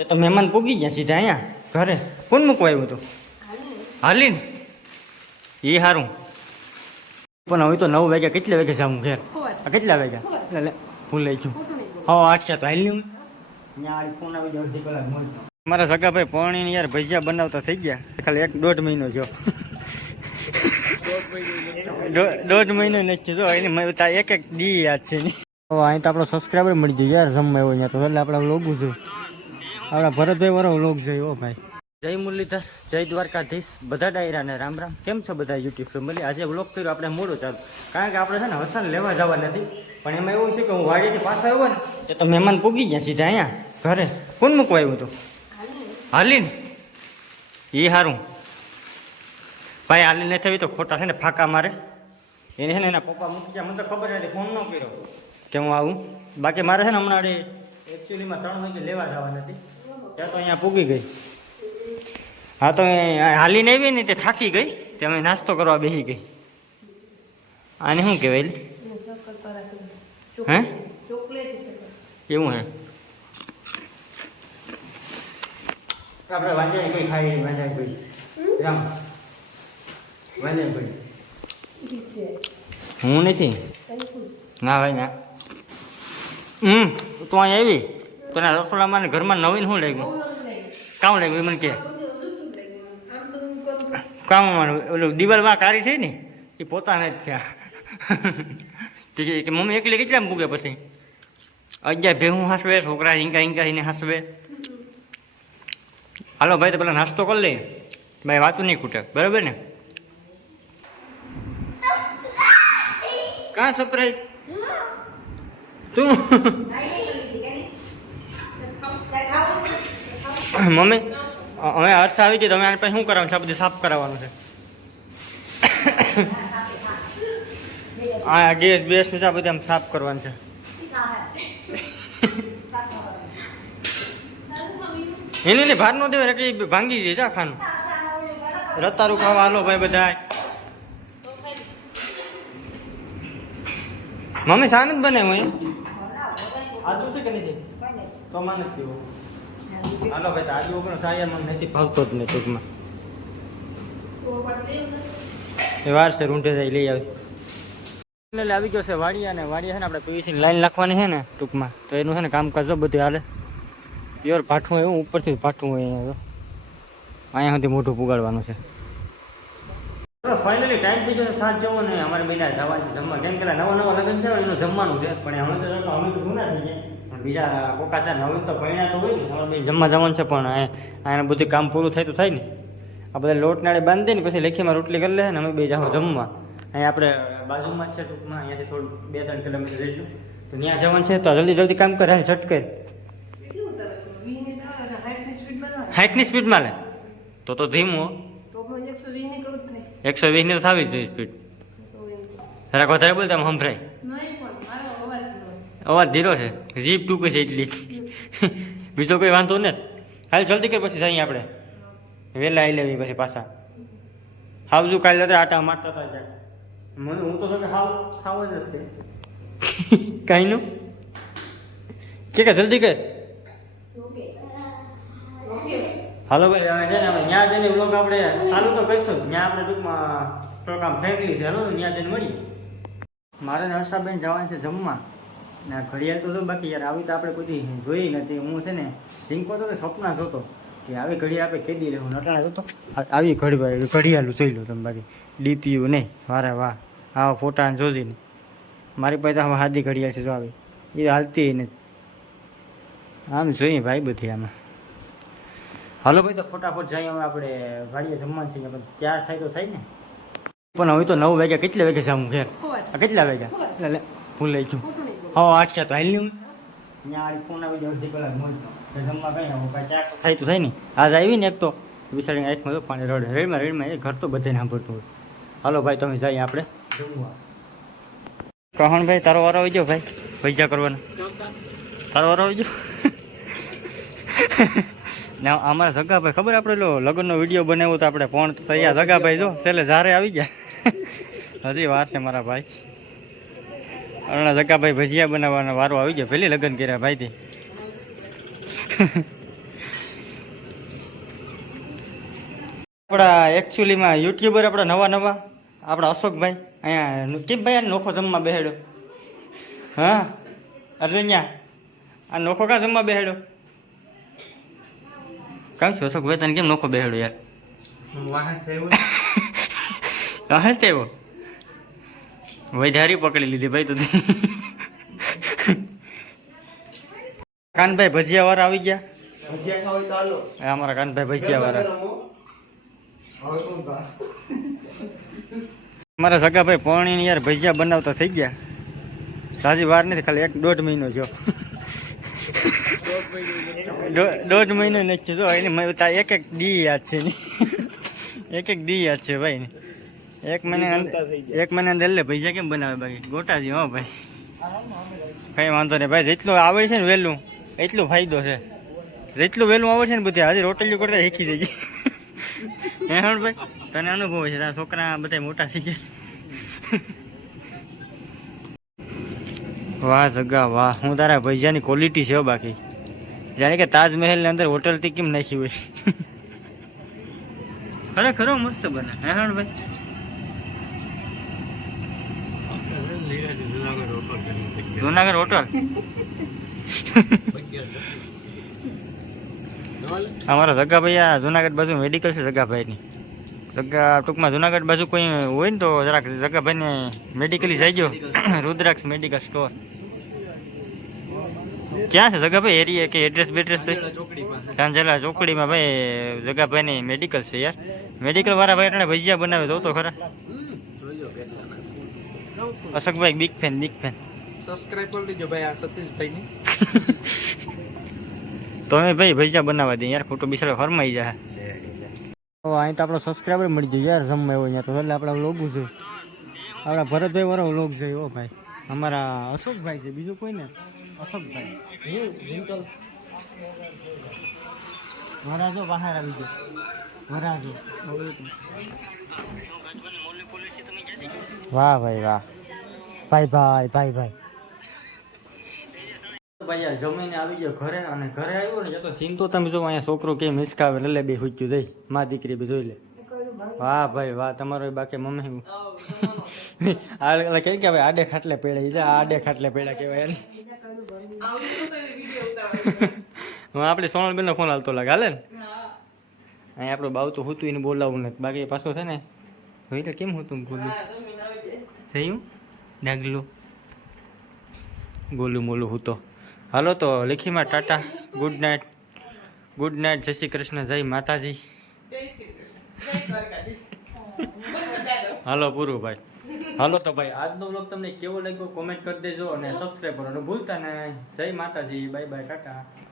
એ તો મહેમાન પૂગી ગયા સીધા અહીંયા, ઘરે. કોણ મૂકવા આવ્યું હતું હાલીને. એ સારું પણ હવે તો નવ વાગ્યા, કેટલા વાગે જાઉં ઘેર? કેટલા વાગ્યા? એટલે ભૂલાઈ ગયું હા આઠ છે. તો હાલી હું ત્યાં આડી ફોન આવી જાય અડધી કલાક મળતો મારા સગાભાઈ પોણીને યાર ભજીયા બનાવતા થઈ ગયા. ખાલી એક દોઢ મહિનો જો દોઢ મહિનો નથી જો એની એક એક દી યાદ છે અહીં તો આપણો સબસ્ક્રાઈબર મળી જાય યાર, જમવા આવ્યો અહીંયા તો. એટલે આપણે લોગું છે. આપણા ભરતભાઈ વાળો લોક છે ઓ ભાઈ. જય મુરલીધર, જય દ્વારકાધીશ. બધા ડાયરાને રામ રામ. કેમ છો બધા યુટ્યુબ ફેમિલી આજે વ્લોગ કર્યો, આપણે મોડો ચાલુ. કારણ કે આપણે છે ને હસન લેવા જવા નથી. પણ એમાં એવું છે કે હું વાડીથી પાછા આવ્યો ને, તે મહેમાન પૂગી ગયા સીધા અહીંયા, ઘરે. કોણ મૂકવા આવ્યું હતું? હાલીને. એ સારું ભાઈ હાલી નથી આવી તો ખોટા છે ને ફાકા મારે. એને છે ને એના પપ્પા મૂકી ગયા. મને તો ખબર નથી ફોન ન કર્યો. કે હું આવું. બાકી મારે છે ને હમણાં એકચ્યુઅલીમાં ત્રણ વાગે લેવા જવા નથી. ત્યાં તો અહીંયા પૂગી ગઈ. હા તો એ હાલીને આવી ને તે થાકી ગઈ. તે અમે નાસ્તો કરવા બેસી ગઈ. આને શું કહેવાય? લે? હે? એવું હે. આપણે વાંજાઈ કોઈ ખાઈ વાંજાઈ કોઈ. રામ. વાંજાઈ કોઈ. હું નથી? ના ભાઈ ના. હમ તું અહીં આવી તને રસોડામાં ને ઘરમાં નવીન શું લાગ્યું? કામ લાગ્યું મને કે. કામ ઓલું દિવાલમાં કારી છે ને એ પોતાને જ થયા. ઠીક છે કે મમ્મી એકલી કેટલા મૂકે પછી? અગિયાર ભેહું હાંસવે છોકરા હિંકા હિંકા એને હાંસવે. હાલો ભાઈ તો પેલા નાસ્તો કરી લે ભાઈ વાતું નહીં ખૂટે. બરાબર ને? કાં સરપ્રાઈઝ તું. મમ્મી, હવે હર્ષ આવી ગઈ તમે આને પછી શું કરવાનું છે? આ સાફ કરાવવાનું છે. આ ગેસ બેસ ને આ બધું આમ સાફ કરવાનું છે. એની ભાર નો દેવાય એટલે ભાંગી જાય જા ખાનું. રતારું ખાવા, હાલો ભાઈ બધા મમ્મી શાન જ બને હું આદુ છે કે નથી તો માને જ પીવું હાલો ભાઈ, તો આદુ વગર મને નથી ભાવતો જ નહીં ટૂંકમાં. વાર છે, રૂંઢે જાય, લઈ આવી. એટલે આવી ગયો છે વાડિયા ને, વાડિયા છે ને આપણે પીવીસીની લાઈન લખવાની છે ને ટૂંકમાં, તો એનું છે ને કામકાજ બધું હાલે. પ્યોર ભાઠું એવું, ઉપરથી ભાઠું હોય અહીંયા તો. અહીંયા સુધી મોઢું પુગાડવાનું છે. ફાઇનલી ટાઈમ થઈ ગયો સાત જવો ને અમારે બેટા જવાનું છે જમવા. કેમ કે નવા નવા લગ્ન છે એનું જમવાનું છે પણ અમે તો અમે તો જૂના થઈ ગયા. બીજા કોકા ત્યાં નવીન તો પરિણા તો હોય ને અમારે બે જમવા જવાનું છે પણ આને બધું કામ પૂરું થાય તો થાય ને. આ બધા લોટ નાળે બાંધી ને પછી લેખીમાં રોટલી કરી લે ને અમે બે જાઓ જમવા. અહીંયા આપણે બાજુમાં જ છે ટૂંકમાં અહીંયાથી થોડું બે ત્રણ કિલોમીટર જેટલું તો ત્યાં જવાનું છે તો જલ્દી જલ્દી કામ કરે હાલ હાઇટની હાઈટની સ્પીડમાં લે. તો તો ધીમું એકસો વીસની તો થવી જ જોઈએ સ્પીડ જરાક વધારે બોલતા આમ સંભળાય. અવાજ ધીરો છે. જીપ ટૂંકી છે એટલી. બીજો કોઈ વાંધો ને હાલ જલ્દી કર પછી જઈએ આપણે. વહેલા આવી લેવી પછી પાછા. હાવજુ કાલે રાતે આટા મારતા હતા જાય મને હું તો તમે હાવ હાવ જ હશે. કાંઈ નું? કે કે જલ્દી કર. હાલો ભાઈ હવે છે ને હવે ત્યાં જઈને બ્લોગ આપણે ચાલુ તો કરીશું. ત્યાં આપણે ટૂંકમાં થોડુંક આમ ફેમિલી છે. હાલો ત્યાં જઈને મળીએ. મારે ને હર્ષાબેન જવાનું છે જમવા. ને ઘડિયાળ તો જો બાકી યાર, આવી તો આપણે કોઈ જોઈ નથી. હું છે ને ઝીંકો તો સપના જોતો કે આવી ઘડી આપણે કેદી લેવું નટાણા જોતો. આવી ઘડી ઘડિયાળું જોઈ લો તમે બાકી. ડીપીયુ નહીં. વારે વાહ. આવા ફોટા જોઈને મારી પાસે હવે હાદી ઘડિયાળ છે જો આવી. એ હાલતી નથી. આમ જોઈએ ભાઈ બધી આમાં. હાલો. ભાઈ તો ફટાફટ જઈએ હવે આપણે ગાડીએ જમવાનું છે પણ ત્યાર થાય તો થાય ને. પણ હવે તો નવ વાગ્યા કેટલા વાગે જાઉં ઘેર? કેટલા વાગ્યા? એટલે ભૂલાઈ છું. હા આઠ છે તો હાલ નહીં ત્યાં આડી ફોન આવી જાય અડધી કલાક મળતો જમવા કઈ આવું કાંઈ ચાર તો થાય તો થાય ને. આજ આવી ને એક તો. વિચારીને આંખમાં તો પાણી રડે. રેડમાં રેડમાં એ ઘર તો બધે સાંભળતું હોય. હાલો ભાઈ તમે જઈએ આપણે. જમવા. કહણ ભાઈ તારો વારો આવી ગયો ભાઈ? પૈસા કરવાનો. તારો વારો આવી ગયો? ને અમારા જગાભાઈ ખબર આપણે લો લગ્નનો વીડિયો બનાવ્યો તો આપણે ફોન તૈયાર જગાભાઈ જો છેલ્લે ઝારે આવી ગયા. હજી વાર છે મારા ભાઈ. અરણા જગાભાઈ ભજીયા બનાવવાનો વારો આવી ગયો. પેલી લગ્ન કર્યા ભાઈથી. આપણા એકચ્યુઅલીમાં યુટ્યુબર આપણા નવા નવા. આપણા અશોકભાઈ. અહીંયા કેમ ભાઈ નોખો જમવા બેહેડો? હા? અરે અહીંયા આ નોખો કા જમવા બેહેડો? કામ છે? અશોકભાઈ તને કેમ નોખો બેહેડો યાર? થયું હા તેવો વધારી પકડી લીધી ભાઈ તું. કાનભાઈ ભજીયા વાળા આવી ગયા? ભજીયા ખાવ તો એ અમારા કાનભાઈ ભજીયા વાળા અમારા સગાભાઈ પોણી યાર ભજીયા બનાવતા થઈ ગયા. સાજી વાર નથી ખાલી એક દોઢ મહિનો જો દો- દોઢ મહિનો નથી જો એને મેં તા એક એક દી યાદ છે. એક એક દી યાદ છે ભાઈ. એક મહિના. એક મહિના અંદર લે ભજીયા કેમ બનાવે બાકી? ગોટાજી હો ભાઈ. કઈ વાંધો નહીં. ભાઈ જેટલું આવડે છે ને વહેલું એટલું ફાયદો છે. જેટલું વહેલું આવડે છે ને બધી આજે રોટલીઓ કરતા શીખી જઈ હે હણ ભાઈ? તને અનુભવ છે. તારા છોકરા બધા મોટા થઈ ગયા. વાહ જગા વાહ. હું તારા પૈસાની ક્વોલિટી છે બાકી. જાણે કે તાજમહેલની અંદર હોટલથી કેમ નાખી હોય ખરેખર હો, મસ્ત બને હે હણ ભાઈ જુનાગઢ હોટલ અમારા જગ્ગાભાઈ આ જુનાગઢ બાજુ મેડિકલ છે જગ્ગાભાઈની જગ્ગા ટૂંકમાં જુનાગઢ બાજુ કોઈ હોય ને તો જરાક જગ્ગાભાઈને મેડિકલી જઈ ગયો. રુદ્રાક્ષ મેડિકલ સ્ટોર ક્યાં છે? જગાભાઈ એરિયા કે એડ્રેસ બેડ્રેસ તો સાંજેલા ચોકડીમાં ભાઈ જગ્ગાભાઈની મેડિકલ છે યાર. મેડિકલ વાળા ભાઈ એટલે ભજીયા બનાવે જોતો ખરા. અશોકભાઈ big fan big fan subscribe કરી લેજો ભાઈ આ સતીશભાઈ ની તમે ભાઈ ભજીયા બનાવવા દે યાર ખોટું બિચારો ફરમાઈ જાય અહીં તો આપણો સબસ્ક્રાઈબર મળી જાય યાર જમવા હોય અહીંયા તો. એટલે આપણા લોગું છે. આપણા ભરતભાઈ વાળો લોગ છે ઓ ભાઈ. અમારા અશોકભાઈ છે બીજું કોઈ ને? અશોકભાઈ. વરાજો બહાર આવી ગયો. વરાજો વાહ ભાઈ વાહ. ભાઈ ભાઈ ભાઈ ભાઈ. ભાઈ તમે જો અહીંયા છોકરો કેમ હિસકાવે લલે બે હુચ્યું દઈ. મા દીકરી બી જોઈ લે. વાહ ભાઈ વાહ, તમારો બાકી મમ્મી આ એટલે કે ભાઈ આડે ખાટલે પેડે આડે ખાટલે પેડા કહેવાય એને હું આપણે સોનલબેનનો ફોન હાલતો લાગે હાલે ને? અહીંયા આપણું બાવ તો હતું એને બોલાવવું નથી બાકી પાછો છે ને ભાઈ કેમ હતું બોલું થયું? ડાગલું. ગોલું મોલું હું તો હાલો તો લેખીમાં ટાટા. ગુડ નાઇટ ગુડ નાઇટ જય શ્રી કૃષ્ણ. જય માતાજી. હાલો પૂરું ભાઈ. હાલો તો ભાઈ, આજનો વ્લોગ તમને કેવો લાગ્યો? કોમેન્ટ કરી દેજો અને સબસ્ક્રાઈબ કરવાનું ભૂલતા નહીં. જય માતાજી બાય બાય ટાટા.